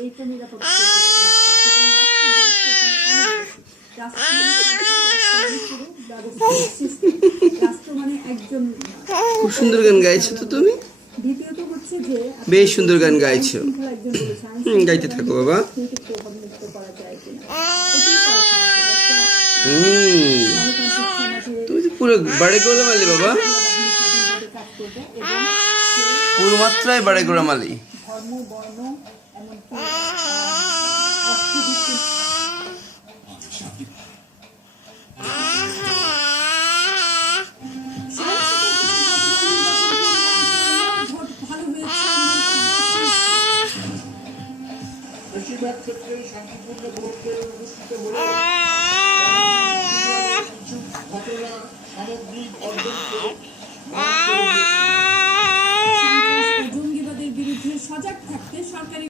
এইটা নিরাপদ করতে রাষ্ট্র মানে একজন। খুব সুন্দর গান গাইছো তো তুমি। দ্বিতীয়ত হচ্ছে যে বেশ সুন্দর গান গাইছো। একজন বলেছে গাইতে থাকো বাবা। প্রভাবিত করা যায় কিনা। তুমি তো পুরো বাড়ি করে মালি বাবা, পুরো মাত্রায় বাড়ি করে মালি। ধর্ম বর্ণ এমনকি বেশিরভাগ ক্ষেত্রেই শান্তিপূর্ণ ভোটে অনুষ্ঠিত হলে ঘটনা সামগ্রিক অর্জনকে জঙ্গিবাদের বিরুদ্ধে সজাগ থাকতে সরকারি